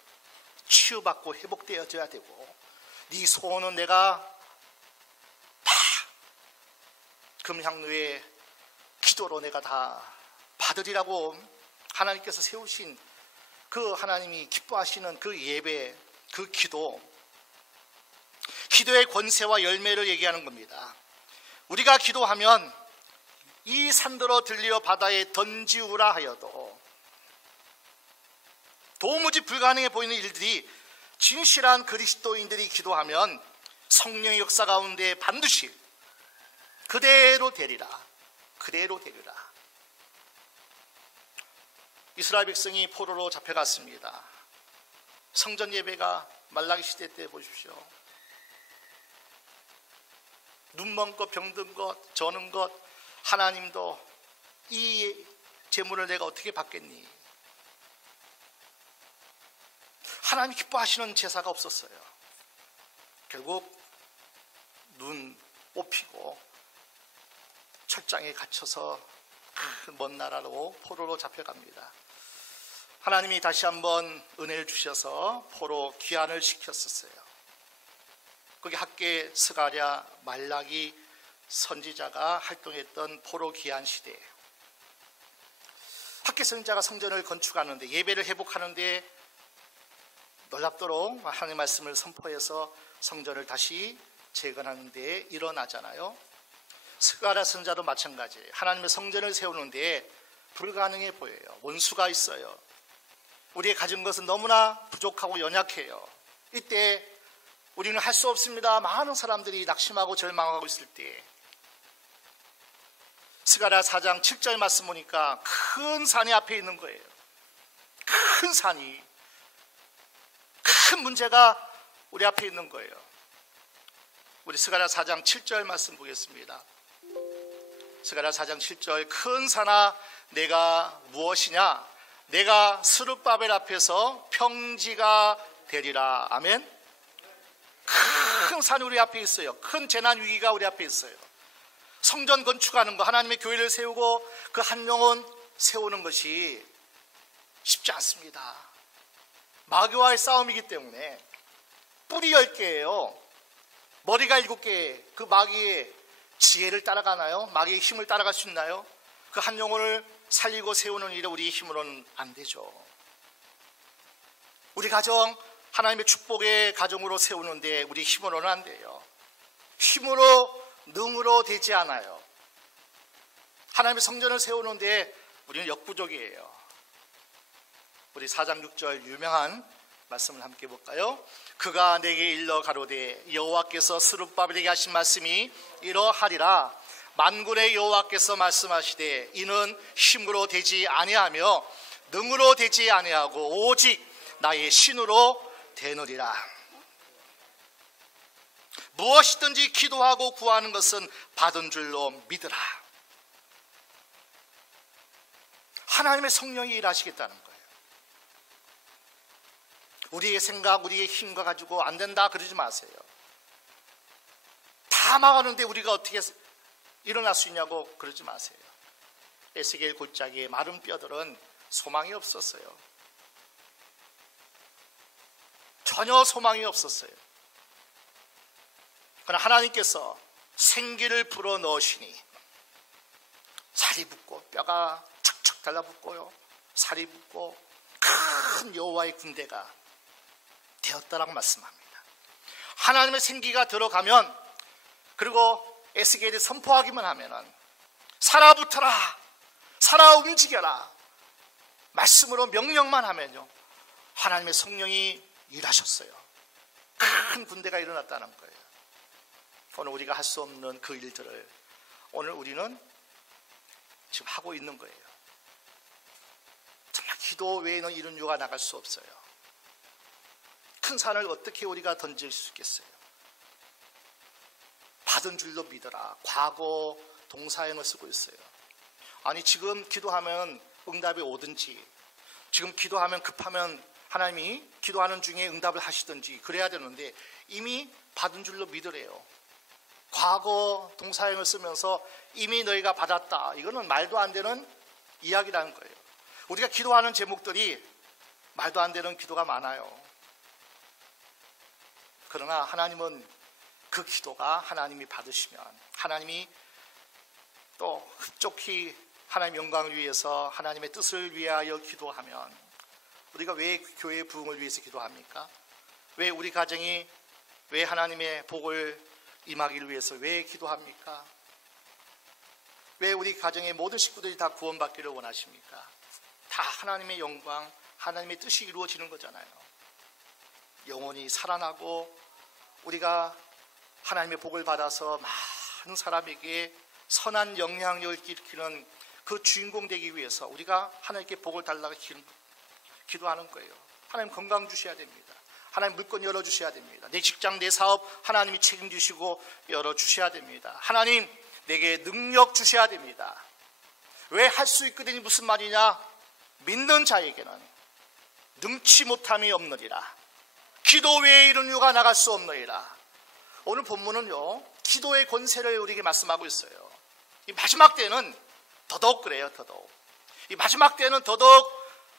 치유받고 회복되어져야 되고, 네 소원은 내가 다 금향로의 기도로 내가 다 받으리라고 하나님께서 세우신 그 하나님이 기뻐하시는 그 예배, 그 기도, 기도의 권세와 열매를 얘기하는 겁니다. 우리가 기도하면 이 산더러 들리어 바다에 던지우라 하여도 도무지 불가능해 보이는 일들이 진실한 그리스도인들이 기도하면 성령의 역사 가운데 반드시 그대로 되리라. 그대로 되리라. 이스라엘 백성이 포로로 잡혀갔습니다. 성전 예배가 말라기 시대 때 보십시오. 눈먼 것, 병든 것, 저는 것, 하나님도 이 재물을 내가 어떻게 받겠니? 하나님 기뻐하시는 제사가 없었어요. 결국 눈 뽑히고 철장에 갇혀서 먼 나라로 포로로 잡혀갑니다. 하나님이 다시 한번 은혜를 주셔서 포로 귀환을 시켰었어요. 거기 학개, 스가랴, 말라기 선지자가 활동했던 포로 귀환 시대예요. 학개 선지자가 성전을 건축하는데, 예배를 회복하는데 놀랍도록 하나님의 말씀을 선포해서 성전을 다시 재건하는 데 일어나잖아요. 스가랴 선지자도 마찬가지예요. 하나님의 성전을 세우는데 불가능해 보여요. 원수가 있어요. 우리의 가진 것은 너무나 부족하고 연약해요. 이때 우리는 할 수 없습니다. 많은 사람들이 낙심하고 절망하고 있을 때 스가랴 4장 7절 말씀 보니까 큰 산이 앞에 있는 거예요. 큰 산이, 큰 문제가 우리 앞에 있는 거예요. 우리 스가랴 4장 7절 말씀 보겠습니다. 스가랴 4장 7절, 큰 산아 내가 무엇이냐? 내가 스룹바벨 앞에서 평지가 되리라. 아멘. 큰 산이 우리 앞에 있어요. 큰 재난 위기가 우리 앞에 있어요. 성전 건축하는 거, 하나님의 교회를 세우고 그 한 영혼 세우는 것이 쉽지 않습니다. 마귀와의 싸움이기 때문에 뿌리 10개예요. 머리가 7개. 그 마귀의 지혜를 따라가나요? 마귀의 힘을 따라갈 수 있나요? 그 한 영혼을 살리고 세우는 일에 우리의 힘으로는 안 되죠. 우리 가정, 하나님의 축복의 가정으로 세우는데 우리 힘으로는 안 돼요. 힘으로, 능으로 되지 않아요. 하나님의 성전을 세우는데 우리는 역부족이에요. 우리 4장 6절 유명한 말씀을 함께 볼까요? 그가 내게 일러 가로되 여호와께서 스룹바벨에게 하신 말씀이 이러하리라. 만군의 여호와께서 말씀하시되 이는 힘으로 되지 아니하며 능으로 되지 아니하고 오직 나의 신으로 되느리라. 무엇이든지 기도하고 구하는 것은 받은 줄로 믿으라. 하나님의 성령이 일하시겠다는 거예요. 우리의 생각, 우리의 힘과 가지고 안 된다 그러지 마세요. 다 망하는데 우리가 어떻게 일어날 수 있냐고 그러지 마세요. 에스겔 골짜기의 마른 뼈들은 소망이 없었어요. 전혀 소망이 없었어요. 그러나 하나님께서 생기를 불어 넣으시니 살이 붙고 뼈가 척척 달라붙고요, 살이 붙고 큰 여호와의 군대가 되었다라고 말씀합니다. 하나님의 생기가 들어가면, 그리고 에스겔이 선포하기만 하면은 살아붙어라, 살아 움직여라, 말씀으로 명령만 하면요 하나님의 성령이 일하셨어요. 큰 군대가 일어났다는 거예요. 오늘 우리가 할 수 없는 그 일들을 오늘 우리는 지금 하고 있는 거예요. 정말 기도 외에는 이런 유가 나갈 수 없어요. 큰 산을 어떻게 우리가 던질 수 있겠어요? 받은 줄로 믿어라. 과거 동사형을 쓰고 있어요. 아니 지금 기도하면 응답이 오든지, 지금 기도하면 급하면 하나님이 기도하는 중에 응답을 하시든지 그래야 되는데 이미 받은 줄로 믿으래요. 과거 동사형을 쓰면서 이미 너희가 받았다, 이거는 말도 안 되는 이야기라는 거예요. 우리가 기도하는 제목들이 말도 안 되는 기도가 많아요. 그러나 하나님은 그 기도가 하나님이 받으시면, 하나님이 또 흡족히 하나님 영광을 위해서 하나님의 뜻을 위하여 기도하면, 우리가 왜 교회의 부흥을 위해서 기도합니까? 왜 우리 가정이, 왜 하나님의 복을 임하기를 위해서 왜 기도합니까? 왜 우리 가정의 모든 식구들이 다 구원받기를 원하십니까? 다 하나님의 영광, 하나님의 뜻이 이루어지는 거잖아요. 영혼이 살아나고 우리가 하나님의 복을 받아서 많은 사람에게 선한 영향력을 끼치는 그 주인공 되기 위해서 우리가 하나님께 복을 달라고 기도하는 거예요. 하나님 건강 주셔야 됩니다. 하나님 물건 열어주셔야 됩니다. 내 직장, 내 사업 하나님이 책임지시고 열어주셔야 됩니다. 하나님 내게 능력 주셔야 됩니다. 왜 할 수 있거든이 무슨 말이냐? 믿는 자에게는 능치 못함이 없느니라. 기도 외에 이런 이유가 나갈 수 없느니라. 오늘 본문은요, 기도의 권세를 우리에게 말씀하고 있어요. 이 마지막 때는 더더욱 그래요. 더더욱 이 마지막 때는 더더욱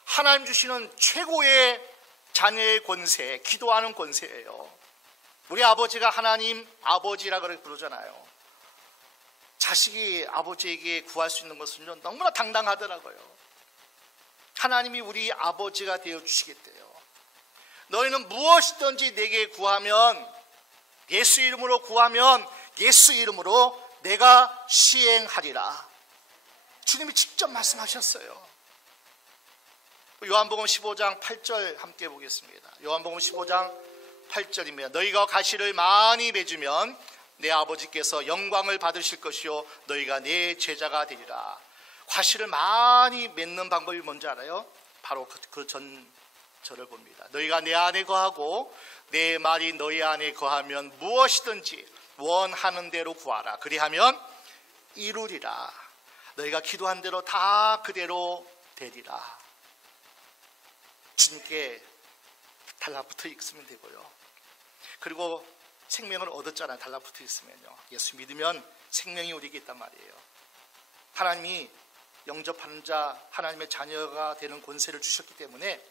하나님 주시는 최고의 자녀의 권세, 기도하는 권세예요. 우리 아버지가 하나님 아버지라 그렇게 부르잖아요. 자식이 아버지에게 구할 수 있는 것은 너무나 당당하더라고요. 하나님이 우리 아버지가 되어주시겠대요. 너희는 무엇이든지 내게 구하면, 예수 이름으로 구하면 예수 이름으로 내가 시행하리라. 주님이 직접 말씀하셨어요. 요한복음 15장 8절 함께 보겠습니다. 요한복음 15장 8절입니다. 너희가 가시를 많이 맺으면 내 아버지께서 영광을 받으실 것이요 너희가 내 제자가 되리라. 과실을 많이 맺는 방법이 뭔지 알아요? 바로 그 전절을 봅니다. 너희가 내 안에 거하고 내 말이 너희 안에 거하면 무엇이든지 원하는 대로 구하라. 그리하면 이루리라. 너희가 기도한 대로 다 그대로 되리라. 주님께 달라붙어 있으면 되고요. 그리고 생명을 얻었잖아요. 달라붙어 있으면요. 예수 믿으면 생명이 우리에게 있단 말이에요. 하나님이 영접하는 자, 하나님의 자녀가 되는 권세를 주셨기 때문에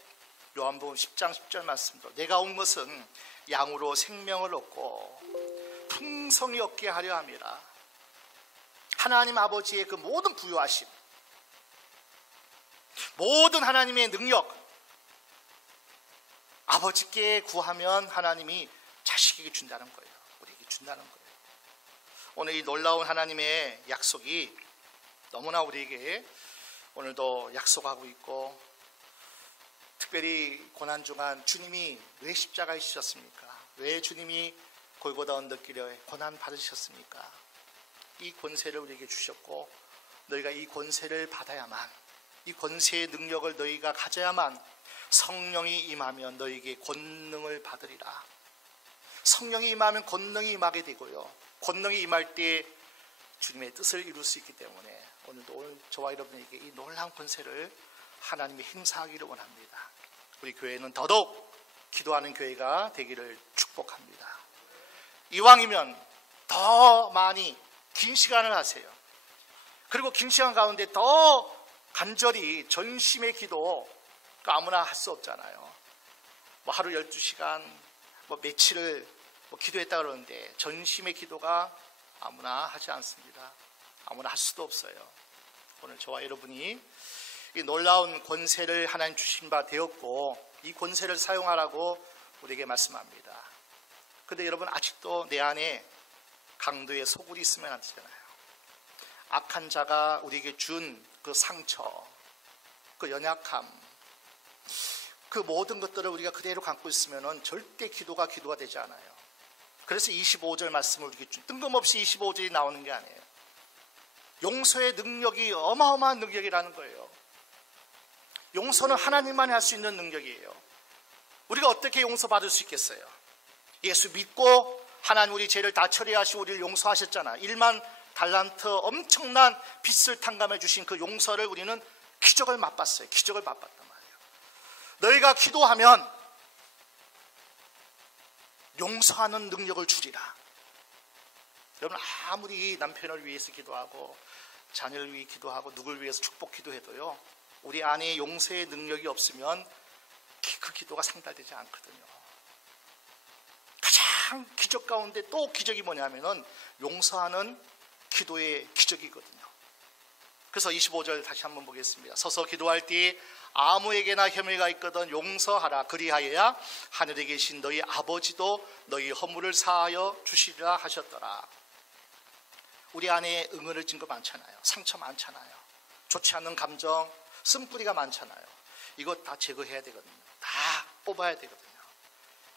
요한복음 10장 10절 말씀도 내가 온 것은 양으로 생명을 얻고 풍성히 얻게 하려 함이라. 하나님 아버지의 그 모든 부요하심, 모든 하나님의 능력, 아버지께 구하면 하나님이 자식에게 준다는 거예요. 우리에게 준다는 거예요. 오늘 이 놀라운 하나님의 약속이 너무나 우리에게 오늘도 약속하고 있고, 특별히 고난중간 주님이 왜 십자가에 지셨습니까? 왜 주님이 골고다 언덕길에 고난 받으셨습니까? 이 권세를 우리에게 주셨고, 너희가 이 권세를 받아야만, 이 권세의 능력을 너희가 가져야만 성령이 임하면 너희에게 권능을 받으리라. 성령이 임하면 권능이 임하게 되고요, 권능이 임할 때 주님의 뜻을 이룰 수 있기 때문에 오늘 저와 여러분에게 이 놀라운 권세를 하나님이 행사하기를 원합니다. 우리 교회는 더더욱 기도하는 교회가 되기를 축복합니다. 이왕이면 더 많이 긴 시간을 하세요. 그리고 긴 시간 가운데 더 간절히 전심의 기도, 아무나 할 수 없잖아요. 뭐 하루 12시간 뭐 며칠을 기도했다 그러는데 전심의 기도가 아무나 하지 않습니다. 아무나 할 수도 없어요. 오늘 저와 여러분이 이 놀라운 권세를 하나님 주신 바 되었고, 이 권세를 사용하라고 우리에게 말씀합니다. 그런데 여러분, 아직도 내 안에 강도의 소굴이 있으면 안 되잖아요. 악한 자가 우리에게 준 그 상처, 그 연약함, 그 모든 것들을 우리가 그대로 갖고 있으면 절대 기도가 되지 않아요. 그래서 25절 말씀을 우리에게 뜬금없이 25절이 나오는 게 아니에요. 용서의 능력이 어마어마한 능력이라는 거예요. 용서는 하나님만이 할 수 있는 능력이에요. 우리가 어떻게 용서받을 수 있겠어요? 예수 믿고 하나님 우리 죄를 다 처리하시고 우리를 용서하셨잖아. 1만 달란트 엄청난 빚을 탕감해 주신 그 용서를 우리는 기적을 맛봤어요. 기적을 맛봤단 말이에요. 너희가 기도하면 용서하는 능력을 주리라. 여러분, 아무리 남편을 위해서 기도하고 자녀를 위해 기도하고 누구를 위해서 축복 기도해도요, 우리 안에 용서의 능력이 없으면 그 기도가 상달되지 않거든요. 가장 기적 가운데 또 기적이 뭐냐면은 용서하는 기도의 기적이거든요. 그래서 25절 다시 한번 보겠습니다. 서서 기도할 때 아무에게나 혐의가 있거든 용서하라. 그리하여야 하늘에 계신 너희 아버지도 너희 허물을 사하여 주시리라 하셨더라. 우리 안에 응어를 진 거 많잖아요. 상처 많잖아요. 좋지 않은 감정, 쓴뿌리가 많잖아요. 이거 다 제거해야 되거든요. 다 뽑아야 되거든요.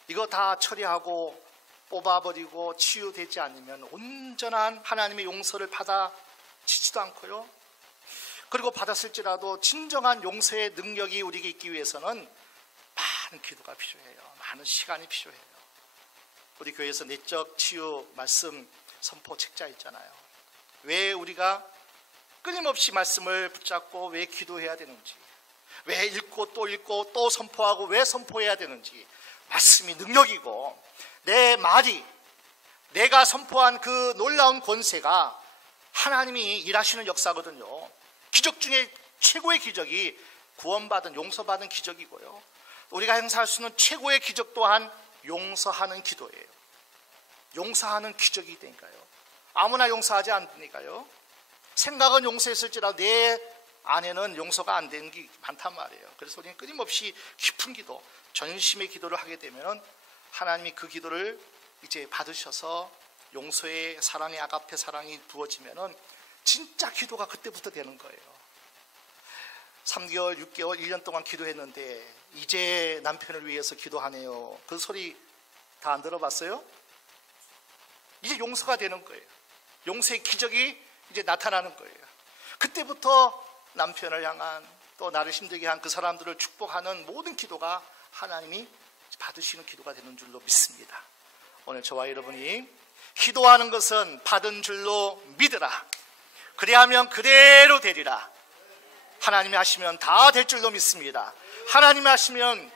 이거 다 처리하고 뽑아버리고 치유되지 않으면 온전한 하나님의 용서를 받아지지도 않고요. 그리고 받았을지라도 진정한 용서의 능력이 우리에게 있기 위해서는 많은 기도가 필요해요. 많은 시간이 필요해요. 우리 교회에서 내적 치유 말씀 선포 책자 있잖아요. 왜 우리가 끊임없이 말씀을 붙잡고 왜 기도해야 되는지, 왜 읽고 또 선포하고 왜 선포해야 되는지, 말씀이 능력이고 내 말이, 내가 선포한 그 놀라운 권세가 하나님이 일하시는 역사거든요. 기적 중에 최고의 기적이 구원받은, 용서받은 기적이고요. 우리가 행사할 수 있는 최고의 기적 또한 용서하는 기도예요. 용서하는 기적이 되니까요. 아무나 용서하지 않으니까요. 생각은 용서했을지라도 내 안에는 용서가 안 되는 게 많단 말이에요. 그래서 우리는 끊임없이 깊은 기도, 전심의 기도를 하게 되면 하나님이 그 기도를 이제 받으셔서 용서의 사랑의 아가페 사랑이 부어지면 진짜 기도가 그때부터 되는 거예요. 3개월, 6개월, 1년 동안 기도했는데 이제 남편을 위해서 기도하네요. 그 소리 다 안 들어봤어요? 이제 용서가 되는 거예요. 용서의 기적이 이제 나타나는 거예요. 그때부터 남편을 향한, 또 나를 힘들게 한 그 사람들을 축복하는 모든 기도가 하나님이 받으시는 기도가 되는 줄로 믿습니다. 오늘 저와 여러분이 기도하는 것은 받은 줄로 믿으라. 그리하면 그대로 되리라. 하나님이 하시면 다 될 줄로 믿습니다. 하나님이 하시면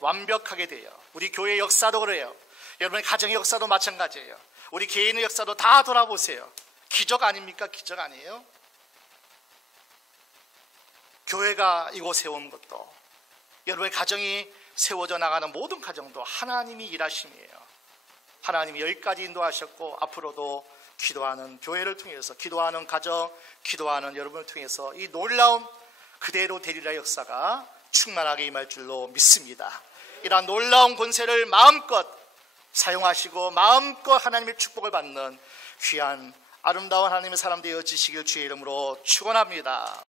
완벽하게 돼요. 우리 교회 역사도 그래요. 여러분의 가정의 역사도 마찬가지예요. 우리 개인의 역사도 다 돌아보세요. 기적 아닙니까? 기적 아니에요? 교회가 이곳에 온 것도, 여러분의 가정이 세워져 나가는 모든 가정도 하나님이 일하심이에요. 하나님이 여기까지 인도하셨고 앞으로도 기도하는 교회를 통해서, 기도하는 가정, 기도하는 여러분을 통해서 이 놀라운 그대로 되리라 역사가 충만하게 임할 줄로 믿습니다. 이러한 놀라운 권세를 마음껏 사용하시고 마음껏 하나님의 축복을 받는 귀한 아름다운 하나님의 사람 되어지시길 주의 이름으로 축원합니다.